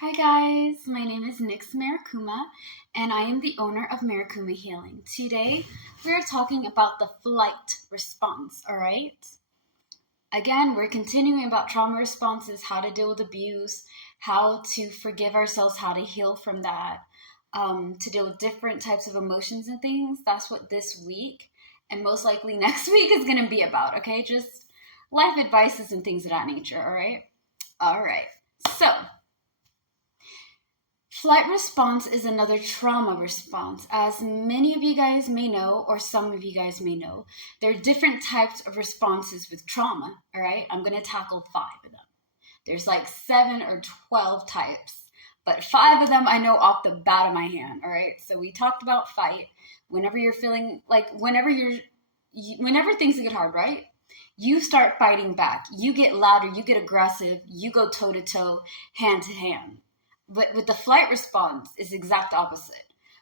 Hi guys, my name is Nix Marikuma and I am the owner of Marikuma Healing. Today we are talking about the flight response, alright? Again, we're continuing about trauma responses, how to deal with abuse, how to forgive ourselves, how to heal from that, to deal with different types of emotions and things. That's what this week and most likely next week is going to be about, okay? Just life advices and things of that nature, alright? Alright, so flight response is another trauma response. As many of you guys may know, or some of you guys may know, there are different types of responses with trauma, all right? I'm going to tackle 5 of them. There's like 7 or 12 types, but 5 of them I know off the bat of my hand, all right? So we talked about fight. Whenever you're feeling like, whenever things get hard, right? You start fighting back. You get louder, you get aggressive, you go toe to toe, hand to hand. But with the flight response is the exact opposite.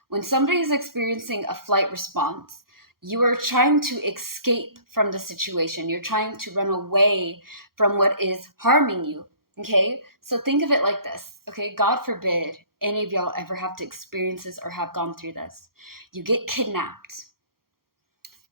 When somebody is experiencing a flight response, you are trying to escape from the situation. You're trying to run away from what is harming you, okay? So think of it like this, okay? God forbid any of y'all ever have to experience this or have gone through this. You get kidnapped.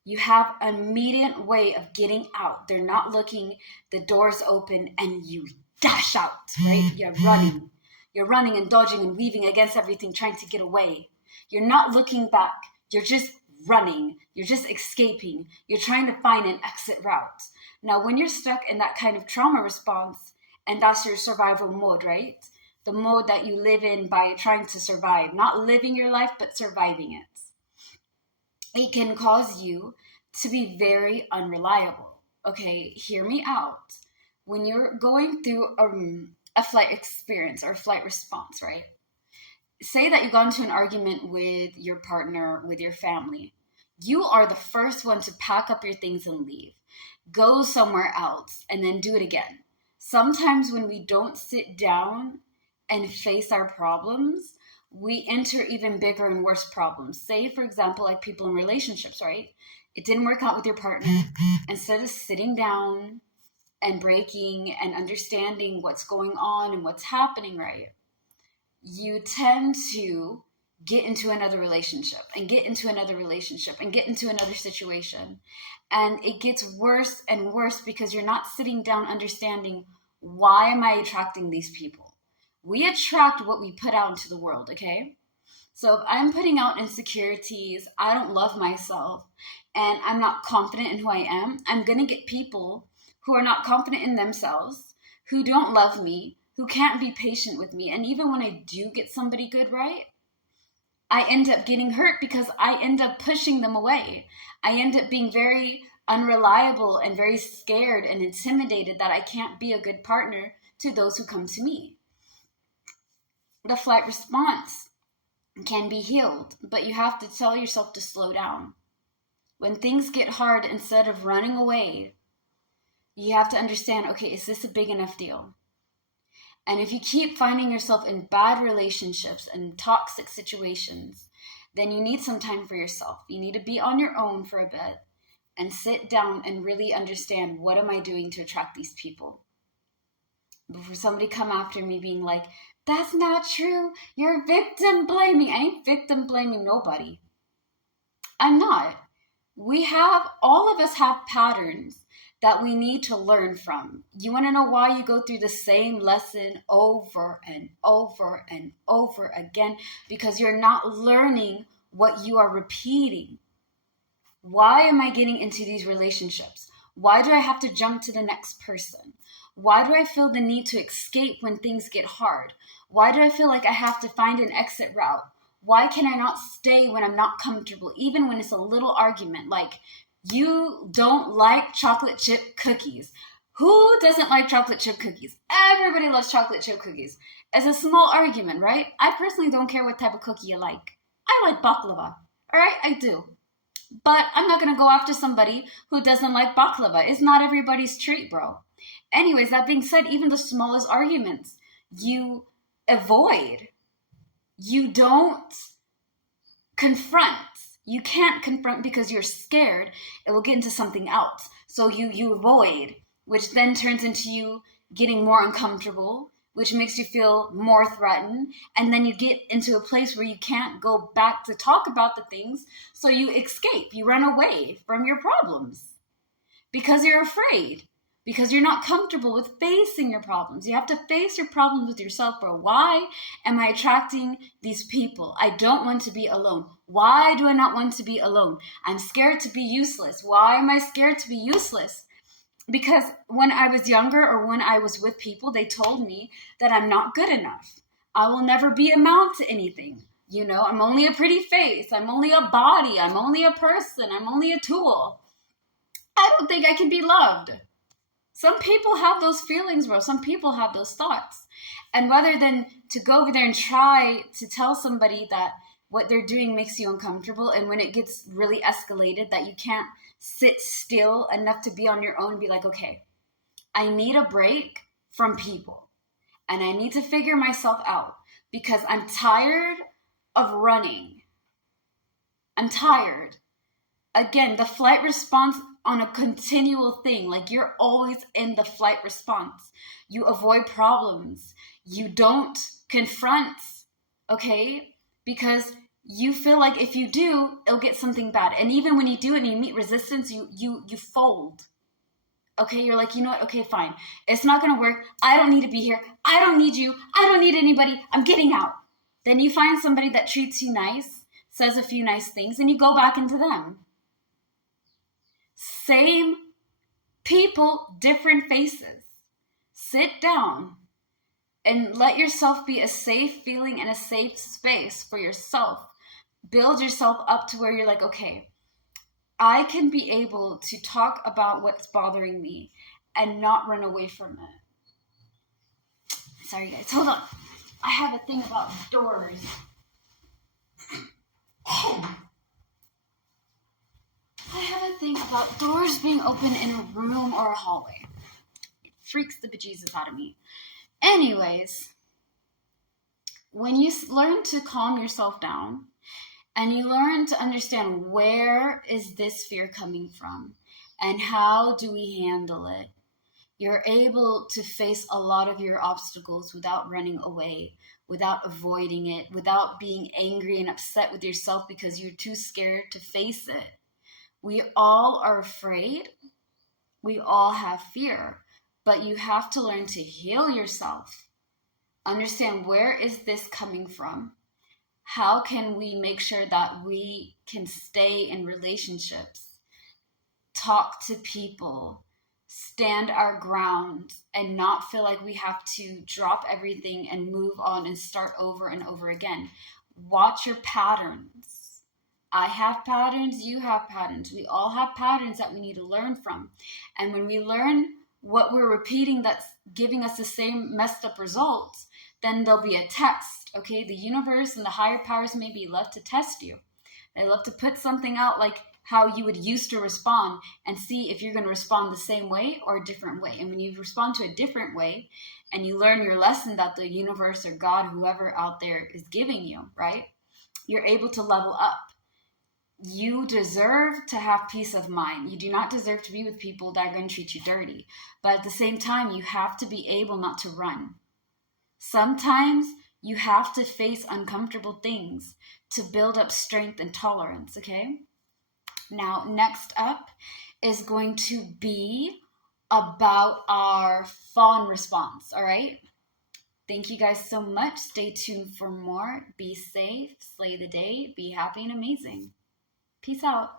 You have an immediate way of getting out. They're not looking, the door's open, and you dash out, right? You're running. You're running and dodging and weaving against everything, trying to get away. You're not looking back. You're just running. You're just escaping. You're trying to find an exit route. Now, when you're stuck in that kind of trauma response, and that's your survival mode, right? The mode that you live in by trying to survive, not living your life, but surviving it. It can cause you to be very unreliable. Okay, hear me out. When you're going through a flight experience or a flight response, right? Say that you got into an argument with your partner, with your family. You are the first one to pack up your things and leave. Go somewhere else and then do it again. Sometimes when we don't sit down and face our problems, we enter even bigger and worse problems. Say, for example, like people in relationships, right? It didn't work out with your partner. Instead of sitting down and breaking and understanding what's going on and what's happening, right? You tend to get into another relationship and get into another relationship and get into another situation. And it gets worse and worse because you're not sitting down understanding, why am I attracting these people? We attract what we put out into the world, okay? So if I'm putting out insecurities, I don't love myself, and I'm not confident in who I am, I'm going to get people who are not confident in themselves, who don't love me, who can't be patient with me. And even when I do get somebody good, right, I end up getting hurt because I end up pushing them away. I end up being very unreliable and very scared and intimidated that I can't be a good partner to those who come to me. The flight response can be healed, but you have to tell yourself to slow down. When things get hard, instead of running away, you have to understand, okay, is this a big enough deal? And if you keep finding yourself in bad relationships and toxic situations, then you need some time for yourself. You need to be on your own for a bit and sit down and really understand, what am I doing to attract these people? Before somebody come after me being like, that's not true, you're victim blaming. I ain't victim blaming nobody. I'm not. All of us have patterns that we need to learn from. You want to know why you go through the same lesson over and over and over again? Because you're not learning what you are repeating. Why am I getting into these relationships? Why do I have to jump to the next person? Why do I feel the need to escape when things get hard? Why do I feel like I have to find an exit route? Why can I not stay when I'm not comfortable, even when it's a little argument? Like, you don't like chocolate chip cookies. Who doesn't like chocolate chip cookies? Everybody loves chocolate chip cookies. It's a small argument, right? I personally don't care what type of cookie you like. I like baklava. All right, I do. But I'm not going to go after somebody who doesn't like baklava. It's not everybody's treat, bro. Anyways, that being said, even the smallest arguments, you avoid. You don't confront. You can't confront because you're scared it will get into something else. So you avoid, which then turns into you getting more uncomfortable, which makes you feel more threatened. And then you get into a place where you can't go back to talk about the things. So you escape, you run away from your problems because you're afraid, because you're not comfortable with facing your problems. You have to face your problems with yourself. Bro, why am I attracting these people? I don't want to be alone. Why do I not want to be alone? I'm scared to be useless. Why am I scared to be useless? Because when I was younger or when I was with people, they told me that I'm not good enough. I will never be amount to anything. You know, I'm only a pretty face. I'm only a body. I'm only a person. I'm only a tool. I don't think I can be loved. Some people have those feelings, bro. Some people have those thoughts. And rather than to go over there and try to tell somebody that what they're doing makes you uncomfortable, and when it gets really escalated that you can't sit still enough to be on your own and be like, okay, I need a break from people and I need to figure myself out because I'm tired of running. I'm tired. Again, the flight response on a continual thing, like you're always in the flight response. You avoid problems. You don't confront, okay? Because you feel like if you do, it'll get something bad. And even when you do it and you meet resistance, you fold. Okay, you're like, you know what? Okay, fine. It's not going to work. I don't need to be here. I don't need you. I don't need anybody. I'm getting out. Then you find somebody that treats you nice, says a few nice things, and you go back into them. Same people, different faces. Sit down and let yourself be a safe feeling and a safe space for yourself. Build yourself up to where you're like, okay, I can be able to talk about what's bothering me and not run away from it. Sorry, guys. Hold on. I have a thing about doors. I have a thing about doors being open in a room or a hallway. It freaks the bejesus out of me. Anyways, when you learn to calm yourself down and you learn to understand where is this fear coming from and how do we handle it, you're able to face a lot of your obstacles without running away, without avoiding it, without being angry and upset with yourself because you're too scared to face it. We all are afraid. We all have fear, but you have to learn to heal yourself. Understand where is this coming from? How can we make sure that we can stay in relationships, talk to people, stand our ground, and not feel like we have to drop everything and move on and start over and over again? Watch your patterns. I have patterns, you have patterns. We all have patterns that we need to learn from. And when we learn what we're repeating that's giving us the same messed up results, then there'll be a test, okay? The universe and the higher powers maybe love to test you. They love to put something out like how you would used to respond and see if you're going to respond the same way or a different way. And when you respond to a different way and you learn your lesson that the universe or God, whoever out there is giving you, right? You're able to level up. You deserve to have peace of mind. You do not deserve to be with people that are going to treat you dirty. But at the same time, you have to be able not to run. Sometimes you have to face uncomfortable things to build up strength and tolerance, okay? Now, next up is going to be about our fawn response, all right? Thank you guys so much. Stay tuned for more. Be safe, slay the day, be happy and amazing. Peace out.